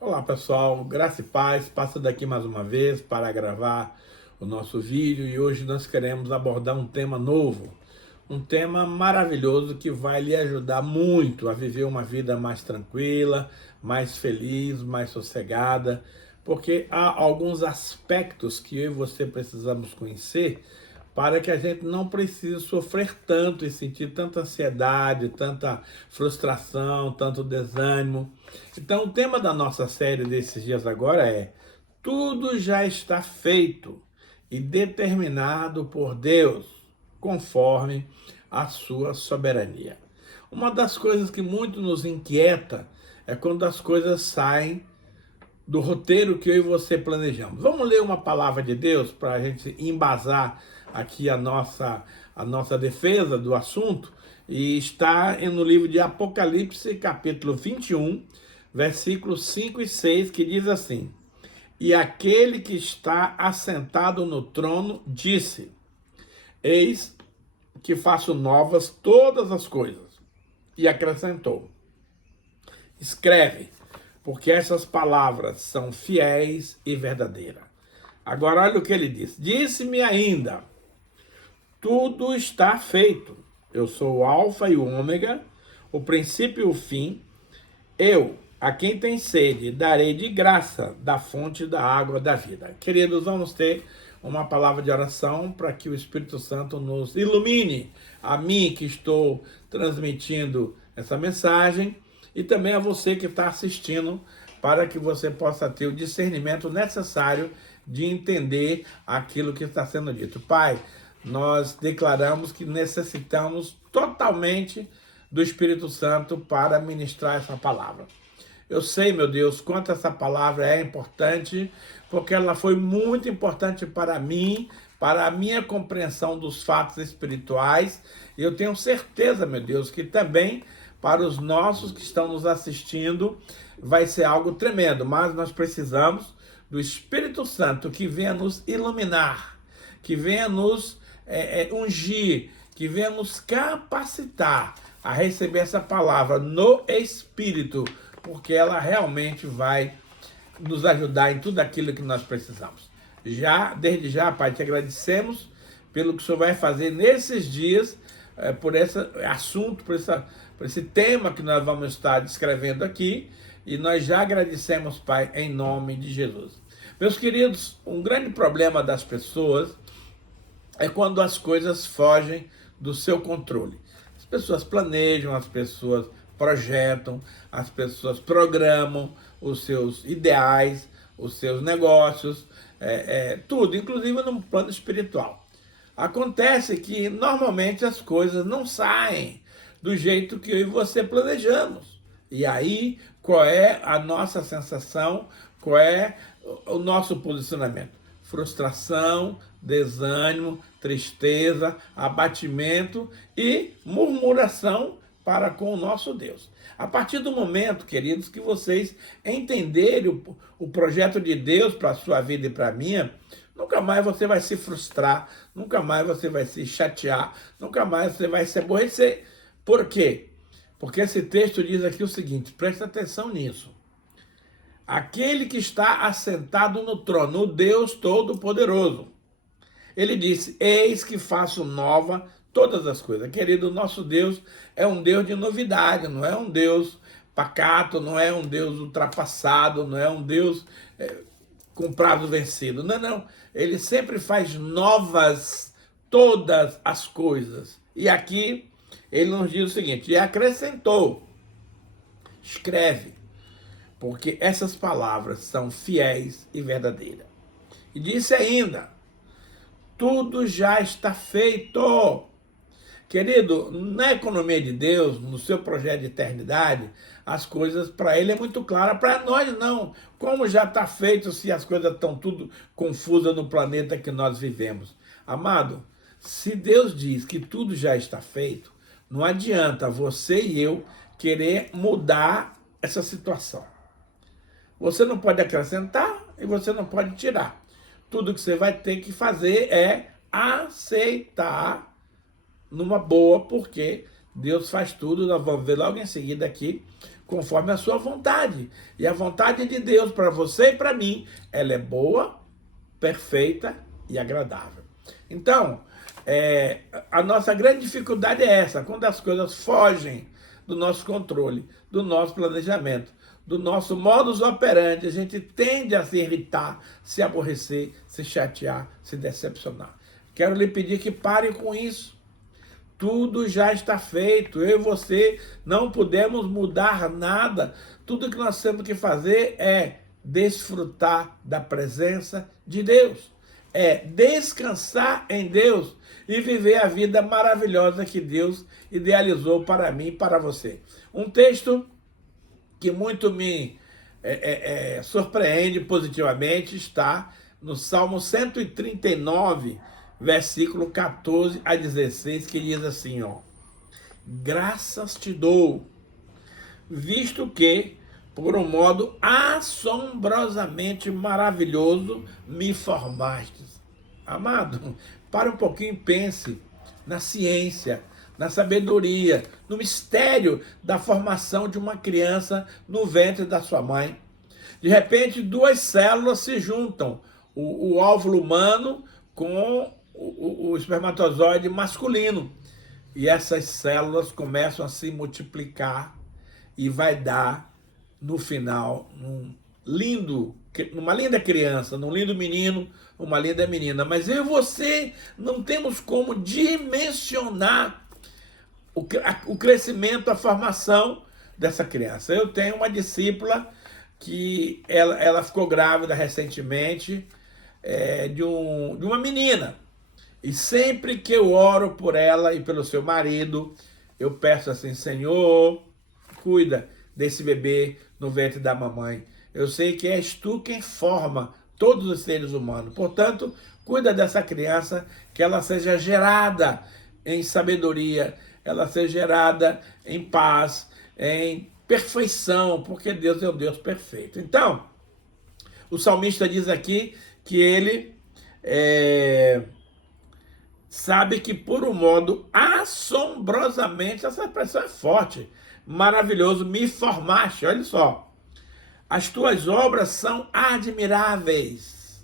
Olá pessoal, graça e paz, passo daqui mais uma vez para gravar o nosso vídeo e hoje nós queremos abordar um tema novo, um tema maravilhoso que vai lhe ajudar muito a viver uma vida mais tranquila, mais feliz, mais sossegada, porque há alguns aspectos que eu e você precisamos conhecer para que a gente não precise sofrer tanto e sentir tanta ansiedade, tanta frustração, tanto desânimo. Então, o tema da nossa série desses dias agora é: tudo já está feito e determinado por Deus, conforme a sua soberania. Uma das coisas que muito nos inquieta é quando as coisas saem do roteiro que eu e você planejamos. Vamos ler uma palavra de Deus para a gente embasar aqui a nossa defesa do assunto, e está no livro de Apocalipse, capítulo 21, versículos 5 e 6, que diz assim: E aquele que está assentado no trono disse: Eis que faço novas todas as coisas. E acrescentou: Escreve, porque essas palavras são fiéis e verdadeiras. Agora olha o que ele diz: Disse-me ainda: tudo está feito. Eu sou o alfa e o ômega, o princípio e o fim. Eu, a quem tem sede, darei de graça da fonte da água da vida. Queridos, vamos ter uma palavra de oração para que o Espírito Santo nos ilumine, a mim que estou transmitindo essa mensagem e também a você que está assistindo, para que você possa ter o discernimento necessário de entender aquilo que está sendo dito. Pai, nós declaramos que necessitamos totalmente do Espírito Santo para ministrar essa palavra. Eu sei, meu Deus, quanto essa palavra é importante, porque ela foi muito importante para mim, para a minha compreensão dos fatos espirituais. E eu tenho certeza, meu Deus, que também para os nossos que estão nos assistindo vai ser algo tremendo. Mas nós precisamos do Espírito Santo que venha nos iluminar, que venha nos ungir, que venha nos capacitar a receber essa palavra no Espírito, porque ela realmente vai nos ajudar em tudo aquilo que nós precisamos. Desde já, Pai, te agradecemos pelo que o Senhor vai fazer nesses dias, por esse assunto, por esse tema que nós vamos estar descrevendo aqui, e nós já agradecemos, Pai, em nome de Jesus. Meus queridos, um grande problema das pessoas é quando as coisas fogem do seu controle. As pessoas planejam, as pessoas projetam, as pessoas programam os seus ideais, os seus negócios, tudo, inclusive no plano espiritual. Acontece que normalmente as coisas não saem do jeito que eu e você planejamos. E aí, qual é a nossa sensação? Qual é o nosso posicionamento? Frustração, desânimo, tristeza, abatimento e murmuração para com o nosso Deus. A partir do momento, queridos, que vocês entenderem o projeto de Deus para a sua vida e para a minha, nunca mais você vai se frustrar, nunca mais você vai se chatear, nunca mais você vai se aborrecer. Por quê? Porque esse texto diz aqui o seguinte, presta atenção nisso. Aquele que está assentado no trono, o Deus Todo-Poderoso. Ele disse: Eis que faço nova todas as coisas. Querido, nosso Deus é um Deus de novidade, não é um Deus pacato, não é um Deus ultrapassado, não é um Deus com prazo vencido. Não, não. Ele sempre faz novas todas as coisas. E aqui ele nos diz o seguinte: e acrescentou, escreve, porque essas palavras são fiéis e verdadeiras. E disse ainda: tudo já está feito. Querido, na economia de Deus, no seu projeto de eternidade, as coisas para ele é muito clara, para nós não. Como já está feito se as coisas estão tudo confusas no planeta que nós vivemos? Amado, se Deus diz que tudo já está feito, não adianta você e eu querer mudar essa situação. Você não pode acrescentar e você não pode tirar. Tudo que você vai ter que fazer é aceitar numa boa, porque Deus faz tudo. Nós vamos ver logo em seguida aqui conforme a sua vontade. E a vontade de Deus para você e para mim, ela é boa, perfeita e agradável. Então, a nossa grande dificuldade é essa, quando as coisas fogem do nosso controle, do nosso planejamento, do nosso modus operandi, a gente tende a se irritar, se aborrecer, se chatear, se decepcionar. Quero lhe pedir que pare com isso. Tudo já está feito, eu e você não podemos mudar nada. Tudo que nós temos que fazer é desfrutar da presença de Deus, é descansar em Deus e viver a vida maravilhosa que Deus idealizou para mim e para você. Um texto que muito me surpreende positivamente está no Salmo 139, versículo 14 a 16, que diz assim, ó: graças te dou, visto que, por um modo assombrosamente maravilhoso, me formastes. Amado, para um pouquinho e pense na ciência, na sabedoria, no mistério da formação de uma criança no ventre da sua mãe. De repente, duas células se juntam, o óvulo humano com o espermatozoide masculino. E essas células começam a se multiplicar e vai dar, no final, numa linda criança, num lindo menino, uma linda menina. Mas eu e você não temos como dimensionar o crescimento, a formação dessa criança. Eu tenho uma discípula que ela ficou grávida recentemente de uma menina. E sempre que eu oro por ela e pelo seu marido, eu peço assim: Senhor, cuida desse bebê no ventre da mamãe. Eu sei que és tu quem forma todos os seres humanos. Portanto, cuida dessa criança, que ela seja gerada em sabedoria, ela seja gerada em paz, em perfeição, porque Deus é um Deus perfeito. Então, o salmista diz aqui que ele sabe que por um modo assombrosamente, essa expressão é forte, maravilhoso, me formaste. Olha só, as tuas obras são admiráveis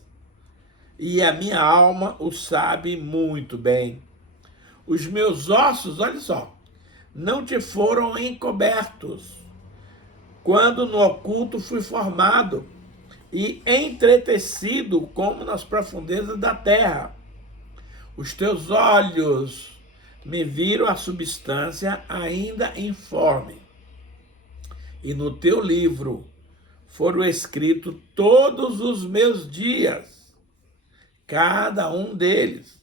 e a minha alma o sabe muito bem. Os meus ossos, olha só, não te foram encobertos, quando no oculto fui formado e entretecido como nas profundezas da terra. Os teus olhos me viram a substância ainda informe, e no teu livro foram escritos todos os meus dias, cada um deles,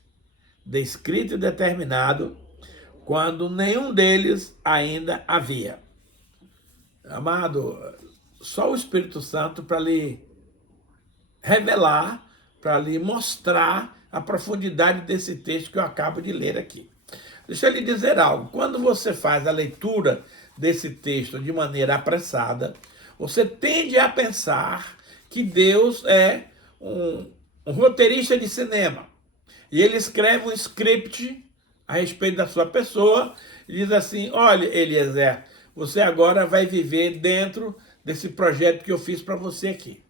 descrito e determinado, quando nenhum deles ainda havia. Amado, só o Espírito Santo para lhe revelar, para lhe mostrar a profundidade desse texto que eu acabo de ler aqui. Deixa eu lhe dizer algo. Quando você faz a leitura desse texto de maneira apressada, você tende a pensar que Deus é um roteirista de cinema. E ele escreve um script a respeito da sua pessoa e diz assim: olha, Eliezer, você agora vai viver dentro desse projeto que eu fiz para você aqui.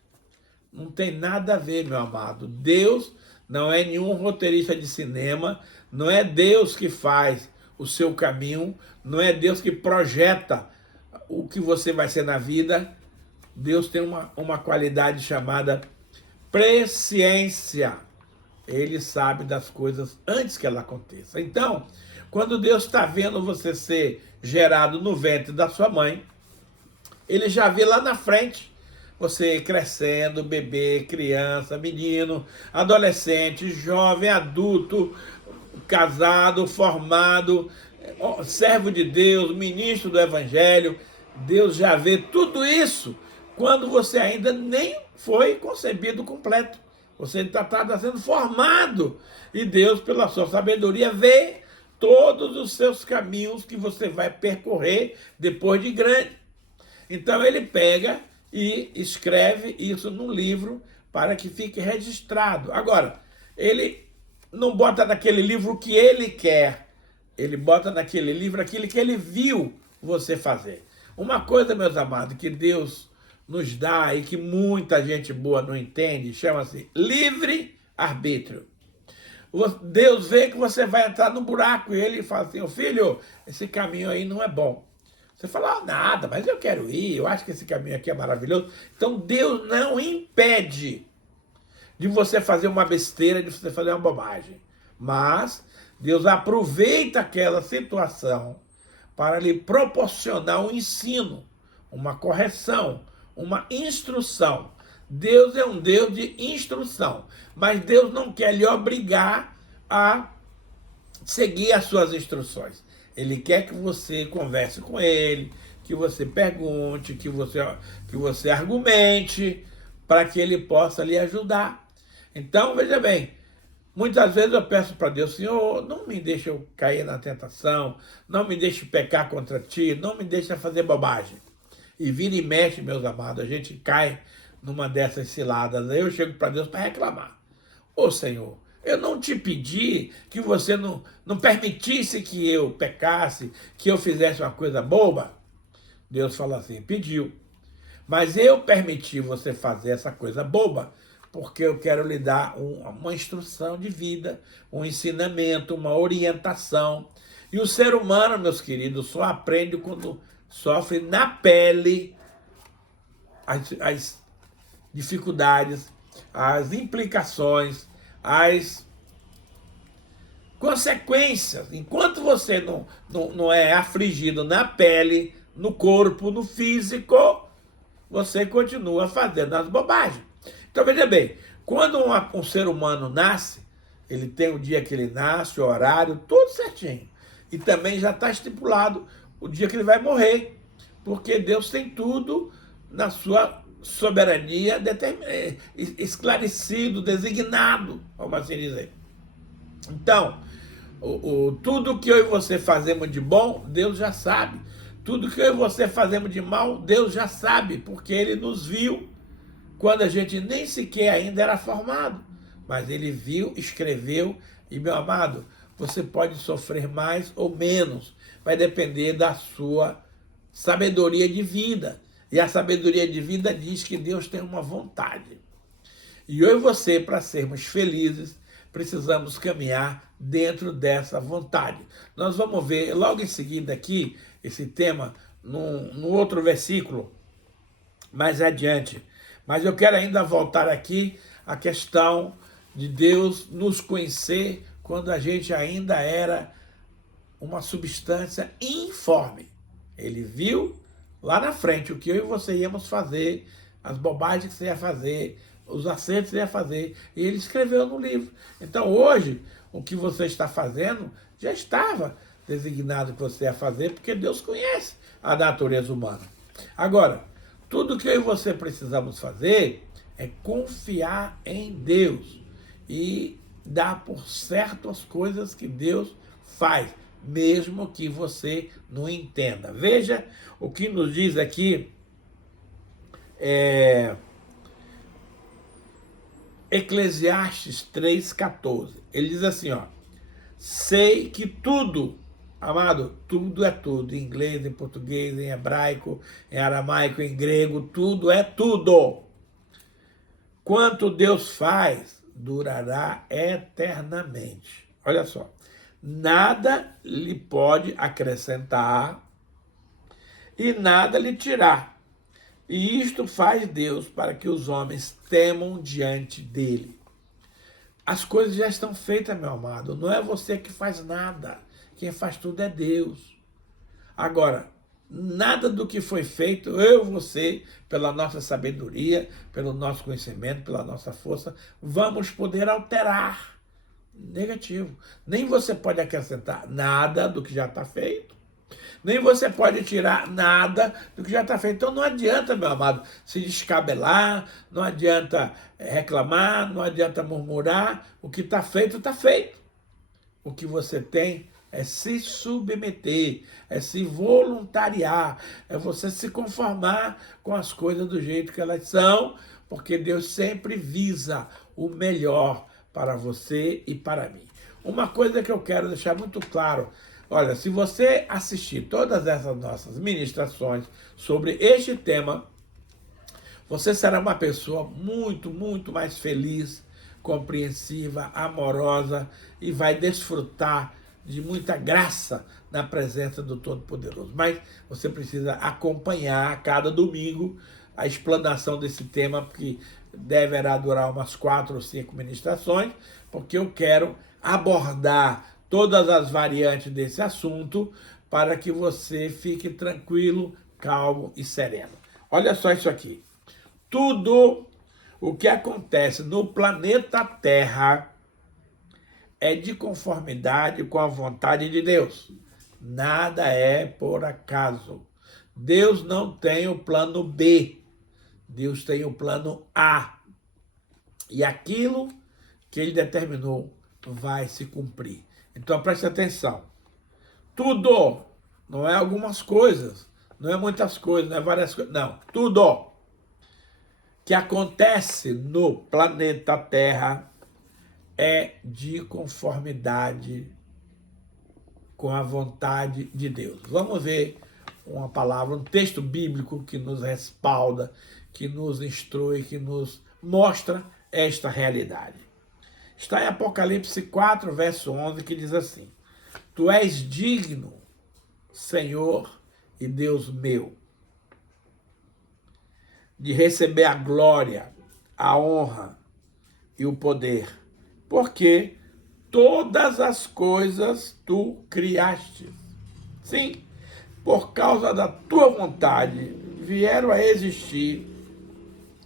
Não tem nada a ver, meu amado. Deus não é nenhum roteirista de cinema, não é Deus que faz o seu caminho, não é Deus que projeta o que você vai ser na vida. Deus tem uma qualidade chamada presciência. Ele sabe das coisas antes que ela aconteça. Então, quando Deus está vendo você ser gerado no ventre da sua mãe, ele já vê lá na frente você crescendo, bebê, criança, menino, adolescente, jovem, adulto, casado, formado, servo de Deus, ministro do Evangelho. Deus já vê tudo isso quando você ainda nem foi concebido completo. Você está sendo formado. E Deus, pela sua sabedoria, vê todos os seus caminhos que você vai percorrer depois de grande. Então ele pega e escreve isso num livro para que fique registrado. Agora, ele não bota naquele livro o que ele quer. Ele bota naquele livro aquilo que ele viu você fazer. Uma coisa, meus amados, que Deus nos dá e que muita gente boa não entende, chama-se livre-arbítrio. Deus vê que você vai entrar no buraco e ele fala assim, filho, esse caminho aí não é bom. Você fala, nada, mas eu quero ir, eu acho que esse caminho aqui é maravilhoso. Então Deus não impede de você fazer uma besteira, de você fazer uma bobagem. Mas Deus aproveita aquela situação para lhe proporcionar um ensino, uma correção, uma instrução. Deus é um Deus de instrução, mas Deus não quer lhe obrigar a seguir as suas instruções. Ele quer que você converse com ele, que você pergunte, que você argumente, para que ele possa lhe ajudar. Então, veja bem, muitas vezes eu peço para Deus, Senhor, não me deixe eu cair na tentação, não me deixe pecar contra ti, não me deixe fazer bobagem. E vira e mexe, meus amados, a gente cai numa dessas ciladas. Aí eu chego para Deus para reclamar. Ô Senhor, eu não te pedi que você não permitisse que eu pecasse, que eu fizesse uma coisa boba? Deus fala assim, pediu. Mas eu permiti você fazer essa coisa boba, porque eu quero lhe dar uma instrução de vida, um ensinamento, uma orientação. E o ser humano, meus queridos, só aprende quando sofre na pele as dificuldades, as implicações, as consequências. Enquanto você não é afligido na pele, no corpo, no físico, você continua fazendo as bobagens. Então, veja bem, quando um ser humano nasce, ele tem o dia que ele nasce, o horário, tudo certinho. E também já está estipulado o dia que ele vai morrer, porque Deus tem tudo na sua soberania esclarecido, designado, vamos assim dizer. Então, tudo que eu e você fazemos de bom, Deus já sabe. Tudo que eu e você fazemos de mal, Deus já sabe, porque Ele nos viu quando a gente nem sequer ainda era formado. Mas Ele viu, escreveu, e, meu amado, você pode sofrer mais ou menos, vai depender da sua sabedoria de vida. E a sabedoria de vida diz que Deus tem uma vontade. E eu e você, para sermos felizes, precisamos caminhar dentro dessa vontade. Nós vamos ver logo em seguida aqui esse tema no outro versículo mais adiante. Mas eu quero ainda voltar aqui à questão de Deus nos conhecer quando a gente ainda era uma substância informe. Ele viu lá na frente o que eu e você íamos fazer, as bobagens que você ia fazer, os acertos que você ia fazer, e ele escreveu no livro. Então hoje, o que você está fazendo já estava designado que você ia fazer, porque Deus conhece a natureza humana. Agora, tudo que eu e você precisamos fazer é confiar em Deus e dar por certo as coisas que Deus faz, mesmo que você não entenda. Veja o que nos diz aqui Eclesiastes 3,14. Ele diz assim, ó, sei que tudo, amado, tudo é tudo, em inglês, em português, em hebraico, em aramaico, em grego, tudo é tudo. Quanto Deus faz, durará eternamente. Olha só, nada lhe pode acrescentar e nada lhe tirar. E isto faz Deus para que os homens temam diante dele. As coisas já estão feitas, meu amado. Não é você que faz nada. Quem faz tudo é Deus. Agora, nada do que foi feito, eu e você, pela nossa sabedoria, pelo nosso conhecimento, pela nossa força, vamos poder alterar. Negativo. Nem você pode acrescentar nada do que já está feito, nem você pode tirar nada do que já está feito. Então não adianta, meu amado, se descabelar, não adianta reclamar, não adianta murmurar. O que está feito, está feito. O que você tem é se submeter, é se voluntariar, é você se conformar com as coisas do jeito que elas são, porque Deus sempre visa o melhor para você e para mim. Uma coisa que eu quero deixar muito claro Olha, se você assistir todas essas nossas ministrações sobre este tema, você será uma pessoa muito, muito mais feliz, compreensiva, amorosa e vai desfrutar de muita graça na presença do Todo-Poderoso. Mas você precisa acompanhar a cada domingo a explanação desse tema, porque deverá durar umas 4 ou 5 ministrações, porque eu quero abordar todas as variantes desse assunto para que você fique tranquilo, calmo e sereno. Olha só isso aqui. Tudo o que acontece no planeta Terra é de conformidade com a vontade de Deus. Nada é por acaso. Deus não tem o plano B. Deus tem o plano A. E aquilo que ele determinou vai se cumprir. Então preste atenção. Tudo, não é algumas coisas, não é muitas coisas, não é várias coisas, não. Tudo que acontece no planeta Terra é de conformidade com a vontade de Deus. Vamos ver uma palavra, um texto bíblico que nos respalda, que nos instrui, que nos mostra esta realidade. Está em Apocalipse 4, verso 11, que diz assim: Tu és digno, Senhor e Deus meu, de receber a glória, a honra e o poder, porque todas as coisas tu criaste. Sim, por causa da tua vontade, vieram a existir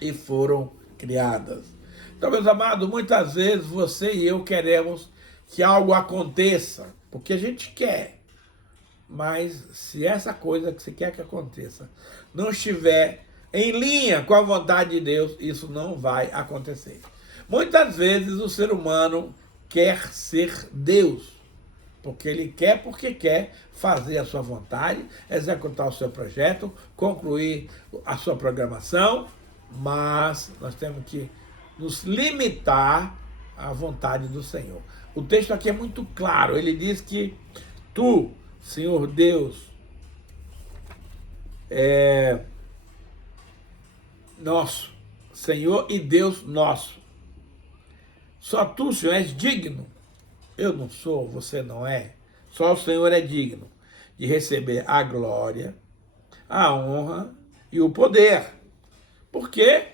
e foram criadas. Então, meus amados, muitas vezes você e eu queremos que algo aconteça, porque a gente quer. Mas se essa coisa que você quer que aconteça não estiver em linha com a vontade de Deus, isso não vai acontecer. Muitas vezes o ser humano quer ser Deus, porque quer fazer a sua vontade, executar o seu projeto, concluir a sua programação, mas nós temos que nos limitar à vontade do Senhor. O texto aqui é muito claro, ele diz que tu, Senhor Deus, nosso, Senhor e Deus nosso, só tu, Senhor, és digno. Eu não sou, você não é. Só o Senhor é digno de receber a glória, a honra e o poder. Porque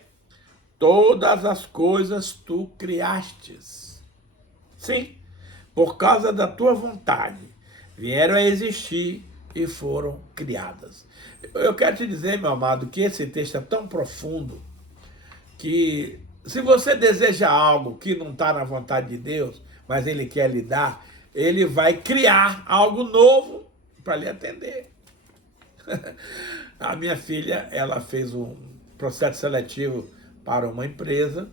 todas as coisas tu criastes. Sim, por causa da tua vontade, vieram a existir e foram criadas. Eu quero te dizer, meu amado, que esse texto é tão profundo que se você deseja algo que não está na vontade de Deus, mas ele quer lhe dar, ele vai criar algo novo para lhe atender. A minha filha, ela fez um processo seletivo para uma empresa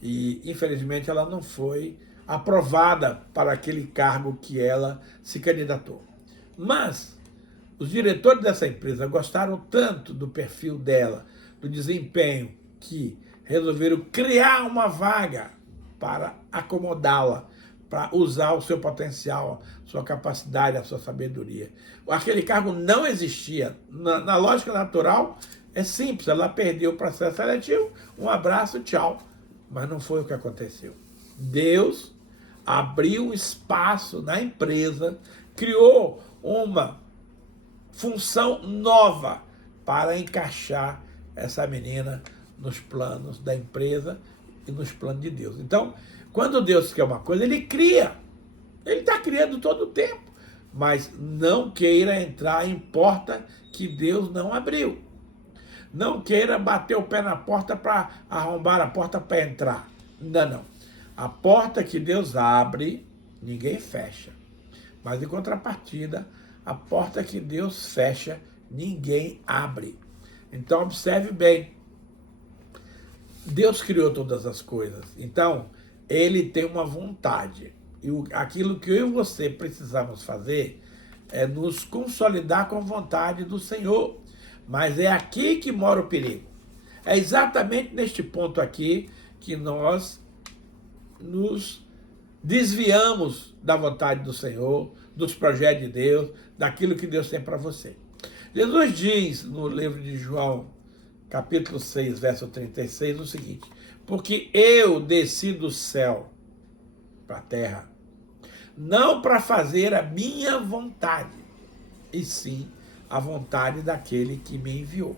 e, infelizmente, ela não foi aprovada para aquele cargo que ela se candidatou. Mas os diretores dessa empresa gostaram tanto do perfil dela, do desempenho, que resolveram criar uma vaga para acomodá-la, para usar o seu potencial, sua capacidade, a sua sabedoria. Aquele cargo não existia. Na lógica natural, é simples, ela perdeu o processo seletivo, um abraço, tchau. Mas não foi o que aconteceu. Deus abriu um espaço na empresa, criou uma função nova para encaixar essa menina nos planos da empresa e nos planos de Deus. Então, quando Deus quer uma coisa, ele cria. Ele está criando todo o tempo. Mas não queira entrar em porta que Deus não abriu. Não queira bater o pé na porta para arrombar a porta para entrar. Não. A porta que Deus abre, ninguém fecha. Mas, em contrapartida, a porta que Deus fecha, ninguém abre. Então, observe bem. Deus criou todas as coisas. Então, ele tem uma vontade. E aquilo que eu e você precisamos fazer é nos consolidar com a vontade do Senhor. Mas é aqui que mora o perigo. É exatamente neste ponto aqui que nós nos desviamos da vontade do Senhor, dos projetos de Deus, daquilo que Deus tem para você. Jesus diz no livro de João, capítulo 6, verso 36, o seguinte: porque eu desci do céu para a terra, não para fazer a minha vontade, e sim a vontade daquele que me enviou.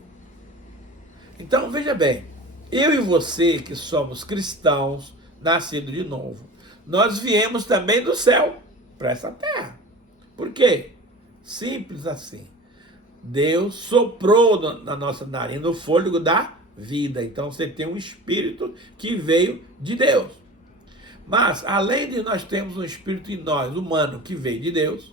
Então, veja bem, eu e você que somos cristãos, nascidos de novo, nós viemos também do céu para essa terra. Por quê? Simples assim. Deus soprou na nossa narina o fôlego da vida. Então você tem um espírito que veio de Deus. Mas, além de nós termos um espírito em nós, humano, que veio de Deus,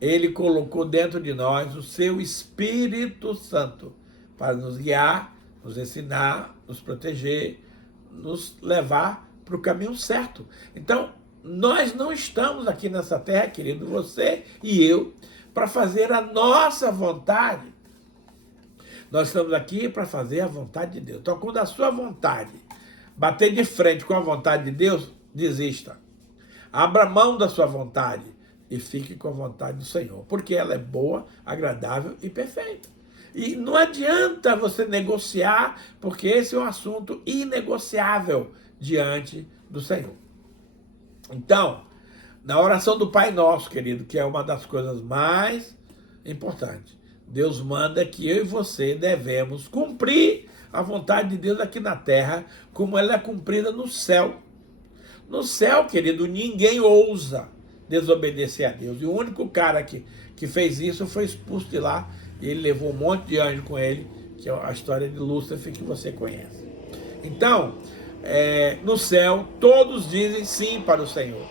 ele colocou dentro de nós o seu Espírito Santo para nos guiar, nos ensinar, nos proteger, nos levar para o caminho certo. Então, nós não estamos aqui nessa terra, querido, você e eu, para fazer a nossa vontade. Nós estamos aqui para fazer a vontade de Deus. Então, quando a sua vontade bater de frente com a vontade de Deus, desista. Abra mão da sua vontade e fique com a vontade do Senhor, porque ela é boa, agradável e perfeita. E não adianta você negociar, porque esse é um assunto inegociável diante do Senhor. Então, na oração do Pai Nosso, querido, que é uma das coisas mais importantes, Deus manda que eu e você devemos cumprir a vontade de Deus aqui na terra, como ela é cumprida no céu. No céu, querido, ninguém ousa desobedecer a Deus. E o único cara que fez isso foi expulso de lá, e ele levou um monte de anjo com ele, que é a história de Lúcifer que você conhece. Então, no céu, todos dizem sim para o Senhor.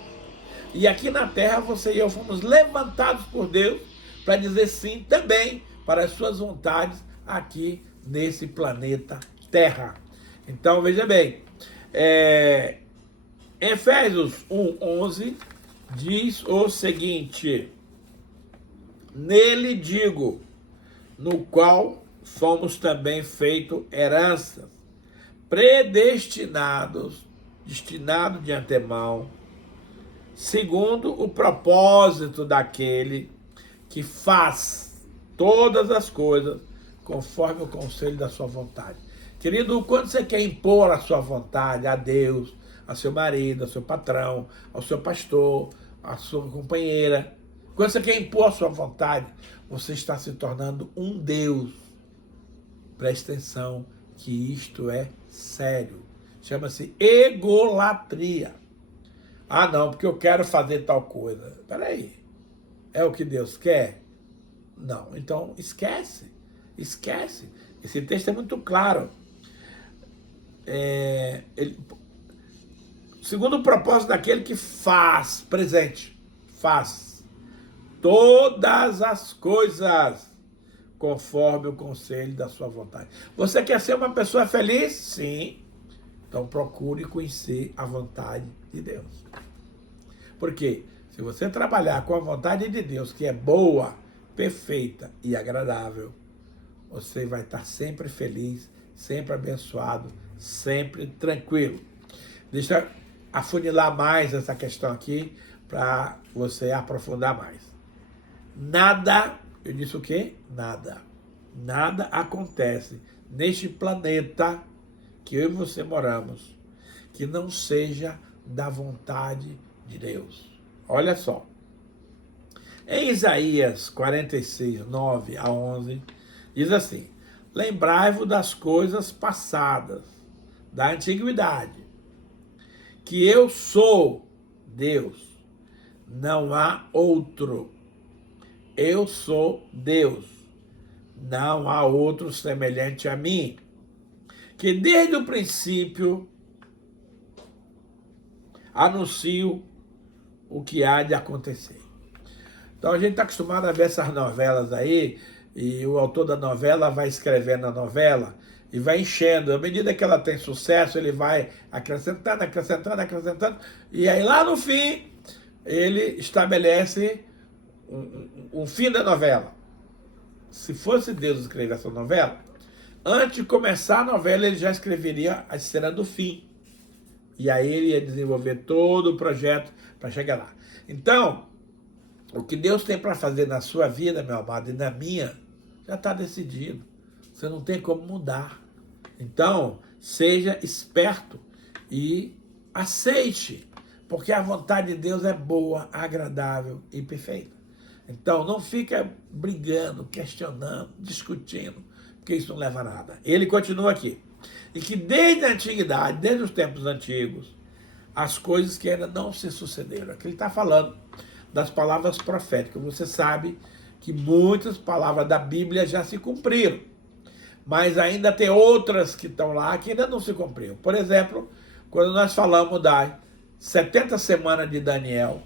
E aqui na terra, você e eu fomos levantados por Deus para dizer sim também para as suas vontades aqui nesse planeta Terra. Então, veja bem, Efésios 1:11 diz o seguinte: nele digo, no qual fomos também feitos heranças, predestinados, destinados de antemão, segundo o propósito daquele que faz todas as coisas conforme o conselho da sua vontade. Querido, quando você quer impor a sua vontade a Deus, a seu marido, a seu patrão, ao seu pastor, a sua companheira, quando você quer impor a sua vontade, você está se tornando um Deus. Preste atenção que isto é sério. Chama-se egolatria. Ah, não, porque eu quero fazer tal coisa. Espera aí. É o que Deus quer? Não. Então, esquece. Esquece. Esse texto é muito claro. Segundo o propósito daquele que faz, presente, faz todas as coisas conforme o conselho da sua vontade. Você quer ser uma pessoa feliz? Sim. Então procure conhecer a vontade de Deus. Porque se você trabalhar com a vontade de Deus, que é boa, perfeita e agradável, você vai estar sempre feliz, sempre abençoado, sempre tranquilo. Deixa eu afunilar mais essa questão aqui para você aprofundar mais. Nada, eu disse o quê? Nada. Nada acontece neste planeta que eu e você moramos que não seja da vontade de Deus. Olha só. Em Isaías 46, 9 a 11, diz assim: lembrai-vos das coisas passadas, da antiguidade, que eu sou Deus, não há outro. Eu sou Deus, não há outro semelhante a mim, que desde o princípio anuncio o que há de acontecer. Então a gente está acostumado a ver essas novelas aí, e o autor da novela vai escrevendo a novela e vai enchendo. À medida que ela tem sucesso, ele vai acrescentando, acrescentando, acrescentando, e aí lá no fim ele estabelece um fim da novela. Se fosse Deus escrever essa novela, antes de começar a novela, ele já escreveria a cena do fim. E aí ele ia desenvolver todo o projeto para chegar lá. Então, O que Deus tem para fazer na sua vida, meu amado, e na minha, já está decidido. Você não tem como mudar. Então, seja esperto e aceite, porque a vontade de Deus é boa, agradável e perfeita. Então, não fica brigando, questionando, discutindo, porque isso não leva a nada. Ele continua aqui. E que desde a antiguidade, desde os tempos antigos, as coisas que ainda não se sucederam. Aqui ele está falando das palavras proféticas. Você sabe que muitas palavras da Bíblia já se cumpriram, mas ainda tem outras que estão lá que ainda não se cumpriram. Por exemplo, quando nós falamos das 70 semanas de Daniel,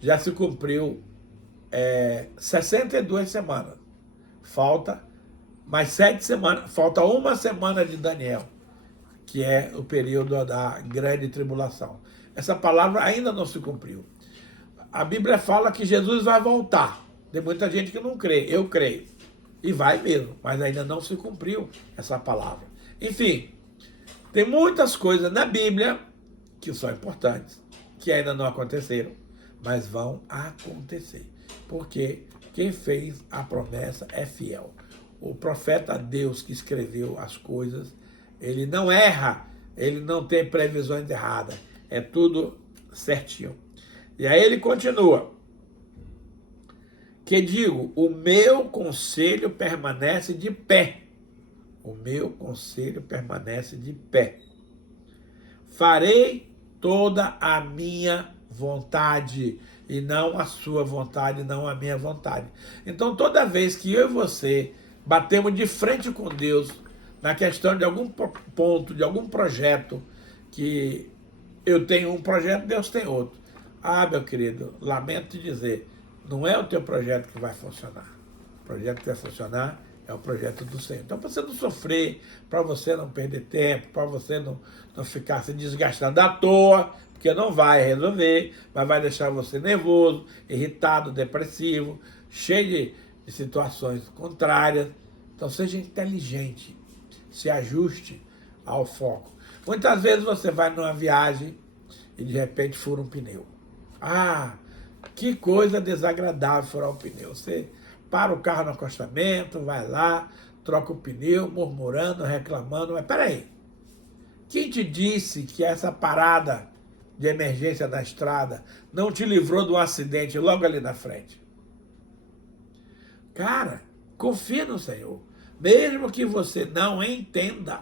já se cumpriu 62 semanas. Falta mais 7 semanas, falta uma semana de Daniel, que é o período da grande tribulação. Essa palavra ainda não se cumpriu. A Bíblia fala que Jesus vai voltar. Tem muita gente que não crê, eu creio. E vai mesmo, mas ainda não se cumpriu essa palavra. Enfim, tem muitas coisas na Bíblia que são importantes, que ainda não aconteceram, mas vão acontecer. Porque quem fez a promessa é fiel. O profeta Deus que escreveu as coisas, ele não erra, ele não tem previsões erradas. É tudo certinho. E aí ele continua. Que digo, o meu conselho permanece de pé. O meu conselho permanece de pé. Farei toda a minha vontade, e não a sua vontade, não a minha vontade. Então, toda vez que eu e você batemos de frente com Deus, na questão de algum ponto, de algum projeto, que eu tenho um projeto, Deus tem outro. Ah, meu querido, lamento te dizer, não é o teu projeto que vai funcionar. O projeto que vai funcionar é o projeto do Senhor. Então, para você não sofrer, para você não perder tempo, para você não ficar se desgastando à toa, porque não vai resolver, mas vai deixar você nervoso, irritado, depressivo, cheio de situações contrárias. Então, seja inteligente, se ajuste ao foco. Muitas vezes você vai numa viagem e de repente fura um pneu. Ah, que coisa desagradável furar um pneu. Você para o carro no acostamento, vai lá, troca o pneu, murmurando, reclamando. Mas peraí, quem te disse que essa parada de emergência da estrada não te livrou de um acidente logo ali na frente? Cara, confia no Senhor. Mesmo que você não entenda,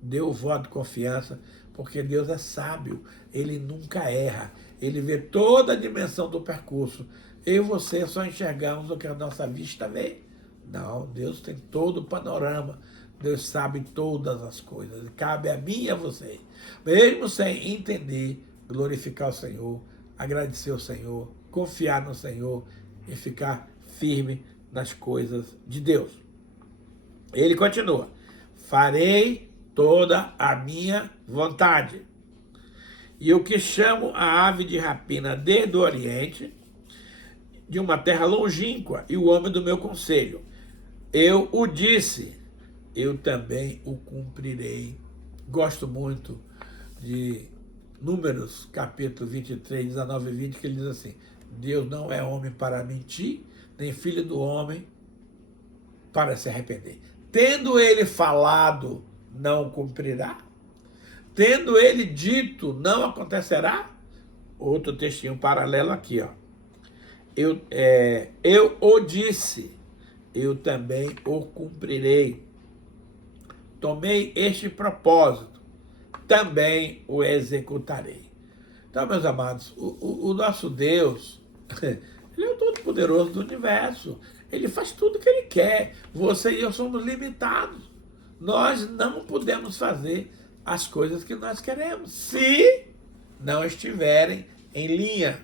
dê o voto de confiança, porque Deus é sábio, Ele nunca erra, Ele vê toda a dimensão do percurso. Eu e você só enxergamos o que a nossa vista vê. Não, Deus tem todo o panorama, Deus sabe todas as coisas, cabe a mim e a você, mesmo sem entender, glorificar o Senhor, agradecer o Senhor, confiar no Senhor e ficar firme nas coisas de Deus. Ele continua, farei toda a minha vontade. E o que chamo a ave de rapina desde o Oriente, de uma terra longínqua, e o homem do meu conselho. Eu o disse, eu também o cumprirei. Gosto muito de Números, capítulo 23, 19 e 20, que ele diz assim, Deus não é homem para mentir, nem filho do homem para se arrepender. Tendo ele falado, não cumprirá? Tendo ele dito, não acontecerá? Outro textinho paralelo aqui, ó. Eu o disse, eu também o cumprirei. Tomei este propósito, também o executarei. Então, meus amados, o nosso Deus, Ele é o Todo-Poderoso do universo. Ele faz tudo o que Ele quer. Você e eu somos limitados. Nós não podemos fazer as coisas que nós queremos, se não estiverem em linha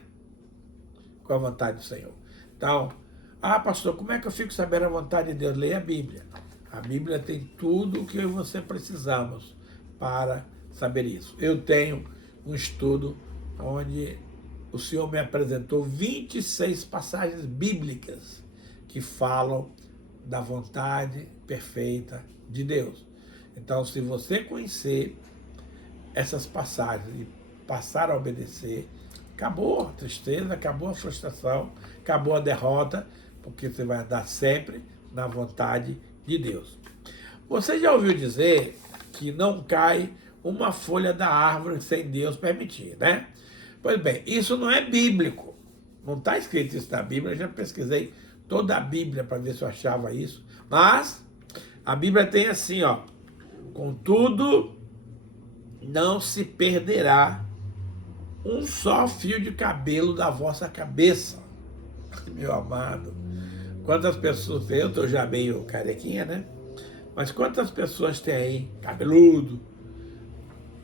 com a vontade do Senhor. Então, pastor, como é que eu fico sabendo a vontade de Deus? Leia a Bíblia. A Bíblia tem tudo o que eu e você precisamos para saber isso. Eu tenho um estudo onde o Senhor me apresentou 26 passagens bíblicas que falam da vontade perfeita de Deus. Então, se você conhecer essas passagens e passar a obedecer, acabou a tristeza, acabou a frustração, acabou a derrota, porque você vai andar sempre na vontade de Deus. Você já ouviu dizer que não cai uma folha da árvore sem Deus permitir, né? Pois bem, isso não é bíblico. Não está escrito isso na Bíblia, eu já pesquisei toda a Bíblia para ver se eu achava isso. Mas a Bíblia tem assim, ó. Contudo, não se perderá um só fio de cabelo da vossa cabeça. Meu amado, quantas pessoas, eu estou já meio carequinha, né? Mas quantas pessoas tem aí, cabeludo?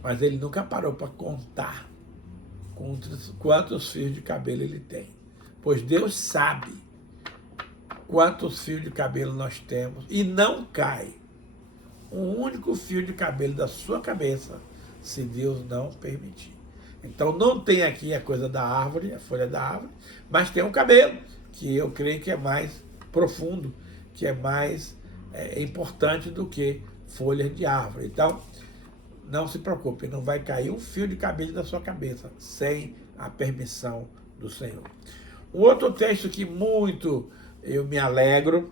Mas ele nunca parou para contar quantos fios de cabelo ele tem. Pois Deus sabe quantos fios de cabelo nós temos e não cai um único fio de cabelo da sua cabeça se Deus não permitir. Então não tem aqui a coisa da árvore, a folha da árvore, mas tem um cabelo, que eu creio que é mais profundo, que é mais importante do que folhas de árvore. Então, não se preocupe, não vai cair um fio de cabelo da sua cabeça sem a permissão do Senhor. Um outro texto que muito eu me alegro,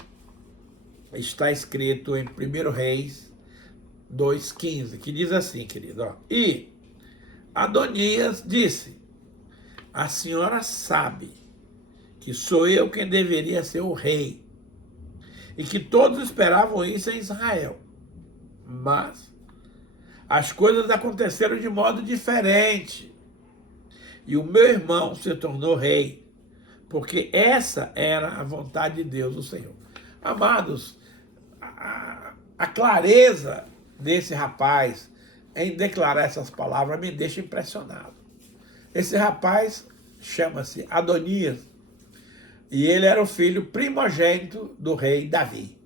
está escrito em 1 Reis 2,15, que diz assim, querido, ó, e Adonias disse, a senhora sabe que sou eu quem deveria ser o rei, e que todos esperavam isso em Israel. Mas as coisas aconteceram de modo diferente, e o meu irmão se tornou rei, porque essa era a vontade de Deus, o Senhor. Amados, a clareza desse rapaz em declarar essas palavras me deixa impressionado. Esse rapaz chama-se Adonias, e ele era o filho primogênito do rei Davi.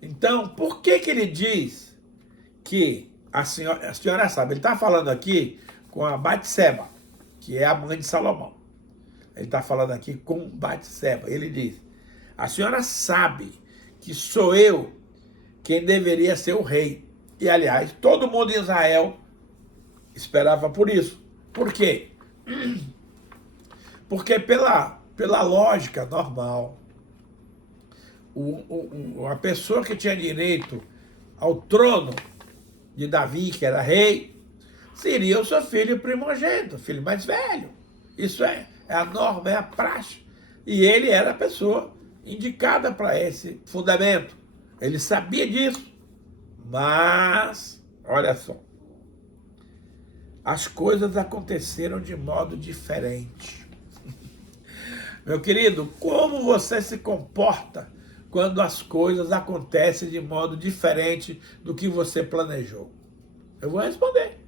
Então, por que ele diz que a senhora sabe? Ele está falando aqui com a Batseba, que é a mãe de Salomão. Ele está falando aqui com Batseba. Ele diz, a senhora sabe que sou eu quem deveria ser o rei. E, aliás, todo mundo em Israel esperava por isso. Por quê? Porque pela lógica normal, a pessoa que tinha direito ao trono de Davi, que era rei, seria o seu filho primogênito, filho mais velho. Isso é a norma, é a praxe. E ele era a pessoa indicada para esse fundamento. Ele sabia disso. Mas, olha só, as coisas aconteceram de modo diferente. Meu querido, como você se comporta quando as coisas acontecem de modo diferente do que você planejou? Eu vou responder.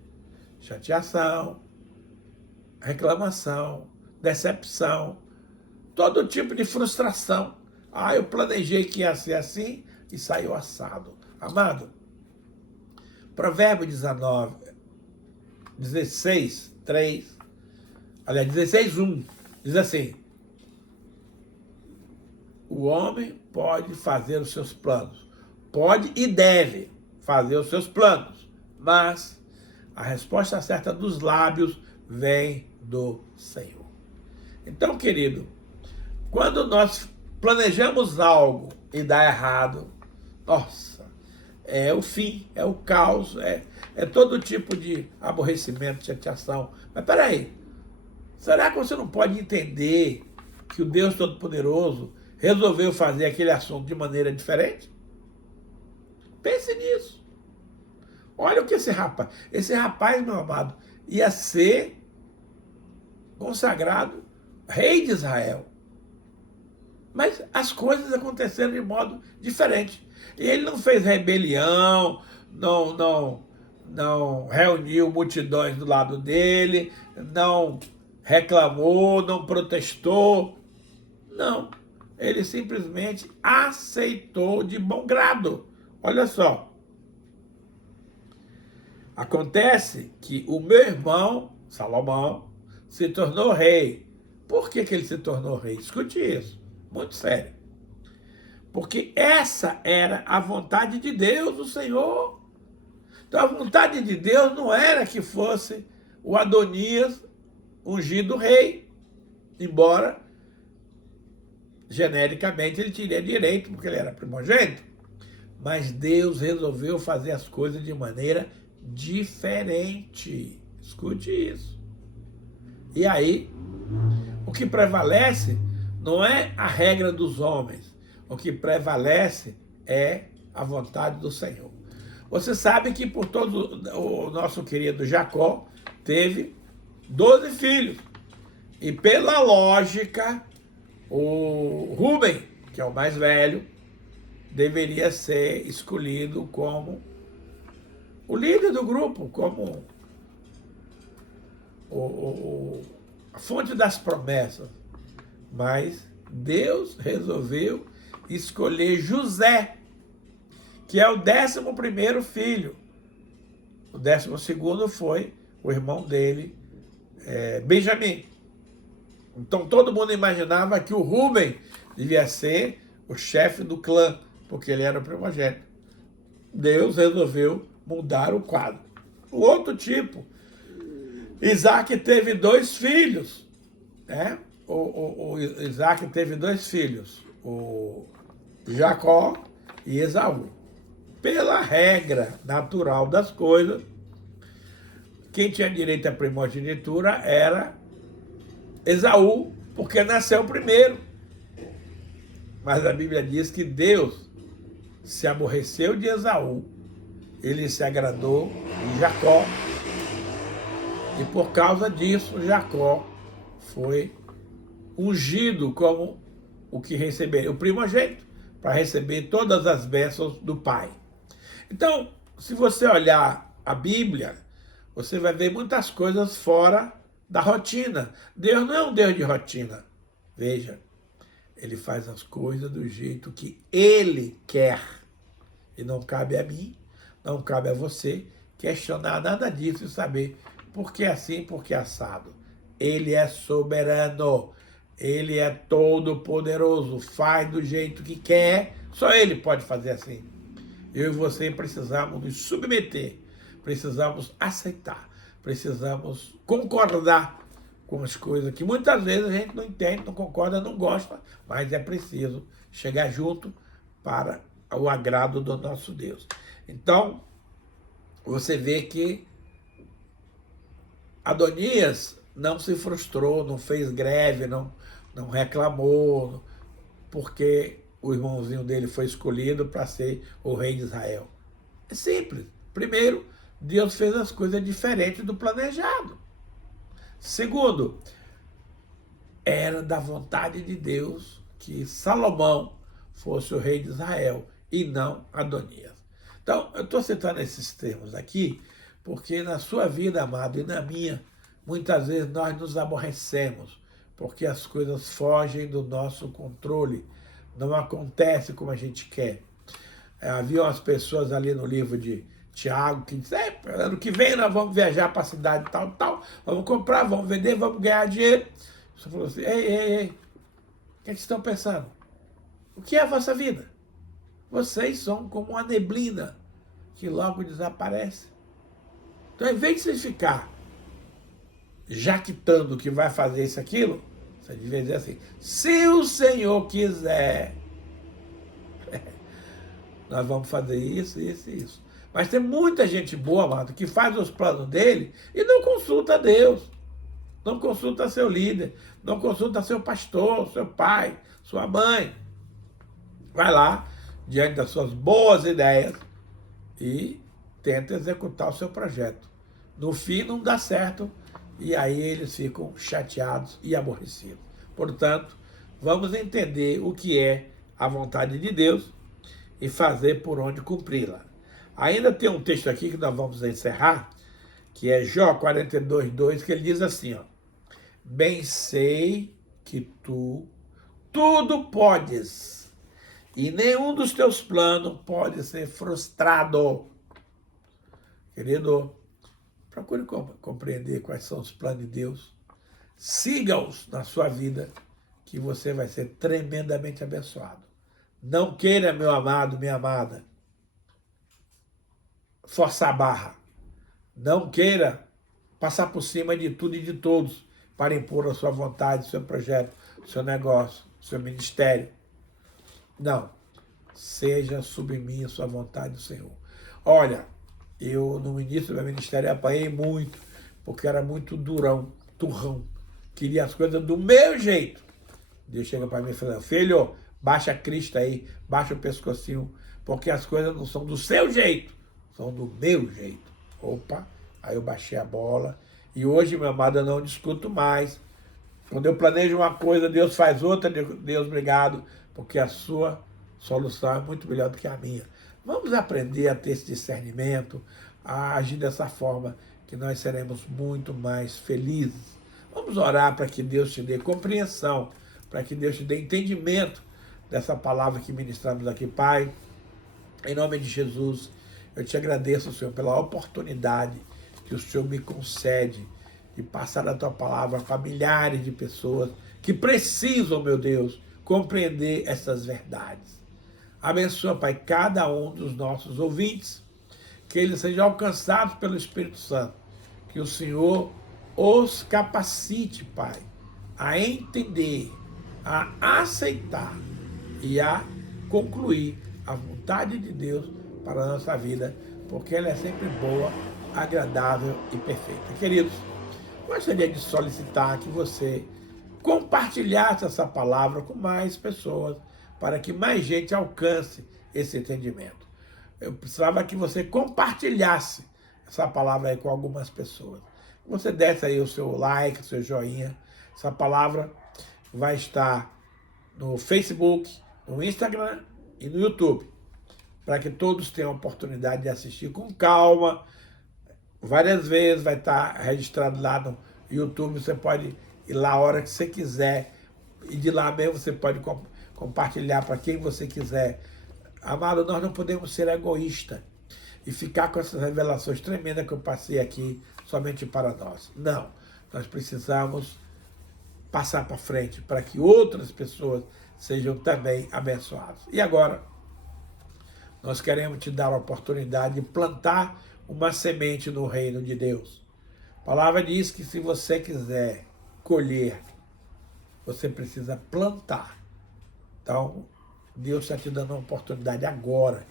Chateação, reclamação, decepção, todo tipo de frustração. Eu planejei que ia ser assim e saiu assado. Amado, Provérbio 16:1, diz assim, o homem pode fazer os seus planos, pode e deve fazer os seus planos, mas a resposta certa dos lábios vem do Senhor. Então, querido, quando nós planejamos algo e dá errado, nossa, é o fim, é o caos, é todo tipo de aborrecimento, chateação. Mas peraí, será que você não pode entender que o Deus Todo-Poderoso resolveu fazer aquele assunto de maneira diferente? Pense nisso. Olha o que esse rapaz, meu amado, ia ser consagrado rei de Israel. Mas as coisas aconteceram de modo diferente. E ele não fez rebelião, não reuniu multidões do lado dele, não reclamou, não protestou. Não, ele simplesmente aceitou de bom grado. Olha só. Acontece que o meu irmão, Salomão, se tornou rei. Por que ele se tornou rei? Escute isso, muito sério. Porque essa era a vontade de Deus, o Senhor. Então a vontade de Deus não era que fosse o Adonias ungido rei. embora genericamente ele teria direito, porque ele era primogênito. Mas Deus resolveu fazer as coisas de maneira diferente. Escute isso. E aí, o que prevalece não é a regra dos homens. O que prevalece é a vontade do Senhor. Você sabe que por todo o nosso querido Jacó teve 12 filhos. E pela lógica, o Rúben, que é o mais velho, deveria ser escolhido como o líder do grupo, como a fonte das promessas. Mas Deus resolveu escolher José, que é o 11º filho. O 12º foi o irmão dele, Benjamim. Então todo mundo imaginava que o Rúben devia ser o chefe do clã, porque ele era o primogênito. Deus resolveu mudar o quadro. O outro tipo, Isaac teve 2 filhos, né? O Isaac teve 2 filhos, o Jacó e Esaú. Pela regra natural das coisas, quem tinha direito à primogenitura era Esaú, porque nasceu primeiro. Mas a Bíblia diz que Deus se aborreceu de Esaú, ele se agradou de Jacó, e por causa disso Jacó foi ungido como o que receberia, o primogênito, para receber todas as bênçãos do Pai. Então, se você olhar a Bíblia, você vai ver muitas coisas fora da rotina. Deus não é um Deus de rotina. Veja, ele faz as coisas do jeito que ele quer. E não cabe a mim, não cabe a você questionar nada disso e saber por que assim, por que assado. Ele é soberano, ele é todo poderoso, faz do jeito que quer, só ele pode fazer assim. Eu e você precisamos nos submeter, precisamos aceitar, precisamos concordar com as coisas que muitas vezes a gente não entende, não concorda, não gosta, mas é preciso chegar junto para o agrado do nosso Deus. Então, você vê que Adonias não se frustrou, não fez greve, não reclamou, porque o irmãozinho dele foi escolhido para ser o rei de Israel. É simples. Primeiro, Deus fez as coisas diferentes do planejado. Segundo, era da vontade de Deus que Salomão fosse o rei de Israel e não Adonias. Então, eu estou citando esses termos aqui porque na sua vida, amado, e na minha, muitas vezes nós nos aborrecemos porque as coisas fogem do nosso controle, não acontece como a gente quer. Havia umas pessoas ali no livro de Tiago que disseram, ano que vem nós vamos viajar para a cidade tal, vamos comprar, vamos vender, vamos ganhar dinheiro. Você falou assim, ei, o que vocês estão pensando? O que é a vossa vida? Vocês são como uma neblina que logo desaparece. Então, em vez de vocês ficar jaquitando que vai fazer isso, aquilo, você devia dizer assim, se o Senhor quiser, nós vamos fazer isso, isso e isso. Mas tem muita gente boa, amado, que faz os planos dele e não consulta Deus, não consulta seu líder, não consulta seu pastor, seu pai, sua mãe. Vai lá, diante das suas boas ideias, e tenta executar o seu projeto. No fim não dá certo, e aí eles ficam chateados e aborrecidos. Portanto, vamos entender o que é a vontade de Deus e fazer por onde cumpri-la. Ainda tem um texto aqui que nós vamos encerrar, que é Jó 42:2, que ele diz assim, ó, bem sei que tu tudo podes, e nenhum dos teus planos pode ser frustrado. Querido, procure compreender quais são os planos de Deus. Siga-os na sua vida, que você vai ser tremendamente abençoado. Não queira, meu amado, minha amada, forçar a barra. Não queira passar por cima de tudo e de todos. para impor a sua vontade, o seu projeto, o seu negócio, o seu ministério. Não. Seja submisso à sua vontade do Senhor. Olha, eu no início do meu ministério apanhei muito, porque era muito durão, turrão. Queria as coisas do meu jeito. Deus chega para mim e fala, filho, baixa a crista aí, baixa o pescocinho, porque as coisas não são do seu jeito, são do meu jeito. Opa, aí eu baixei a bola. E hoje, meu amado, eu não discuto mais. Quando eu planejo uma coisa, Deus faz outra, Deus, obrigado, porque a sua solução é muito melhor do que a minha. Vamos aprender a ter esse discernimento, a agir dessa forma, que nós seremos muito mais felizes. Vamos orar para que Deus te dê compreensão, para que Deus te dê entendimento dessa palavra que ministramos aqui, Pai. Em nome de Jesus, eu te agradeço, Senhor, pela oportunidade que o Senhor me concede de passar a tua palavra para milhares de pessoas que precisam, meu Deus, compreender essas verdades. Abençoa, Pai, cada um dos nossos ouvintes, que eles sejam alcançados pelo Espírito Santo, que o Senhor os capacite, Pai, a entender, a aceitar e a concluir a vontade de Deus para a nossa vida, porque ela é sempre boa, agradável e perfeita. Queridos, gostaria de solicitar que você compartilhasse essa palavra com mais pessoas, para que mais gente alcance esse entendimento. Eu precisava que você compartilhasse essa palavra aí com algumas pessoas. Você desse aí o seu like, o seu joinha. Essa palavra vai estar no Facebook, no Instagram e no YouTube, para que todos tenham a oportunidade de assistir com calma, várias vezes. Vai estar registrado lá no YouTube, você pode ir lá a hora que você quiser, e de lá mesmo você pode compartilhar para quem você quiser. Amado, nós não podemos ser egoístas e ficar com essas revelações tremendas que eu passei aqui somente para nós. Não, nós precisamos passar para frente para que outras pessoas sejam também abençoadas. E agora, nós queremos te dar a oportunidade de plantar uma semente no reino de Deus. A palavra diz que se você quiser colher, você precisa plantar. Então, Deus está te dando uma oportunidade agora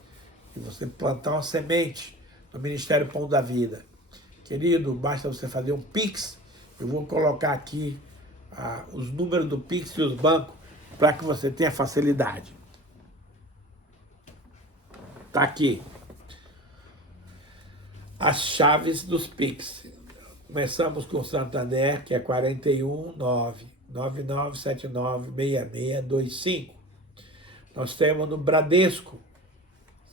de você plantar uma semente no Ministério Pão da Vida. Querido, basta você fazer um Pix. Eu vou colocar aqui os números do Pix e os bancos para que você tenha facilidade. Está aqui as chaves dos Pix. Começamos com o Santander, que é 419-9979-6625. Nós temos no Bradesco,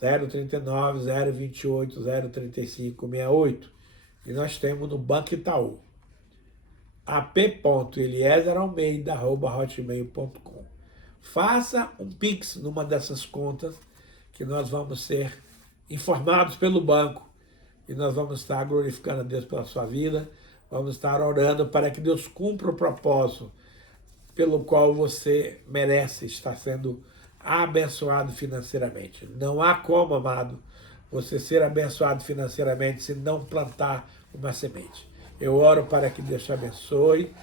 039-028-03568. E nós temos no Banco Itaú, ap.eliezer.almeida@hotmail.com. Faça um Pix numa dessas contas, que nós vamos ser informados pelo banco. E nós vamos estar glorificando a Deus pela sua vida. Vamos estar orando para que Deus cumpra o propósito pelo qual você merece estar sendo abençoado financeiramente. Não há como, amado, você ser abençoado financeiramente se não plantar uma semente. Eu oro para que Deus te abençoe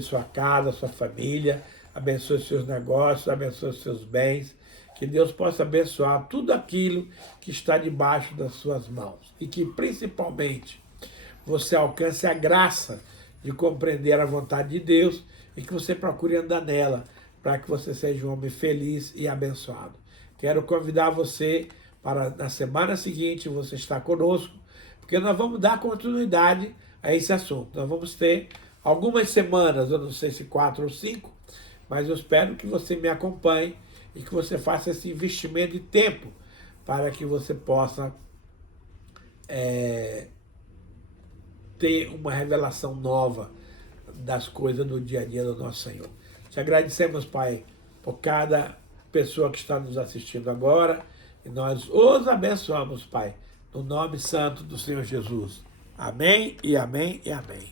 sua casa, sua família, abençoe seus negócios, abençoe seus bens, que Deus possa abençoar tudo aquilo que está debaixo das suas mãos e que principalmente você alcance a graça de compreender a vontade de Deus e que você procure andar nela, para que você seja um homem feliz e abençoado. Quero convidar você para, na semana seguinte, você estar conosco, porque nós vamos dar continuidade a esse assunto. Nós vamos ter algumas semanas, eu não sei se 4 ou 5, mas eu espero que você me acompanhe e que você faça esse investimento de tempo para que você possa ter uma revelação nova das coisas do dia a dia do nosso Senhor. Te agradecemos, Pai, por cada pessoa que está nos assistindo agora, e nós os abençoamos, Pai, no nome santo do Senhor Jesus. Amém e amém e amém.